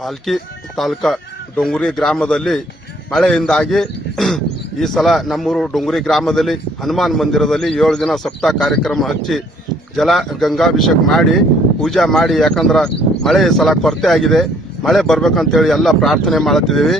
ಪಾಲ್ಕಿ ತಾಲೂಕಾ ಡೊಂಗುರಿ ಗ್ರಾಮದಲ್ಲಿ ಮಳೆಯಿಂದಾಗಿ ಈ ಸಲ ನಮ್ಮೂರು ಡೊಂಗುರಿ ಗ್ರಾಮದಲ್ಲಿ ಹನುಮಾನ್ ಮಂದಿರದಲ್ಲಿ 7 ದಿನ ಸಪ್ತಾಹ ಕಾರ್ಯಕ್ರಮ ಹಚ್ಚಿ ಜಲ ಗಂಗಾಭಿಷೇಕ ಮಾಡಿ ಪೂಜಾ ಮಾಡಿ, ಯಾಕಂದ್ರೆ ಮಳೆ ಈ ಸಲ ಕೊರತೆ ಆಗಿದೆ. ಮಳೆ ಬರ್ಬೇಕಂತೇಳಿ ಎಲ್ಲ ಪ್ರಾರ್ಥನೆ ಮಾಡುತ್ತಿದ್ದೀವಿ.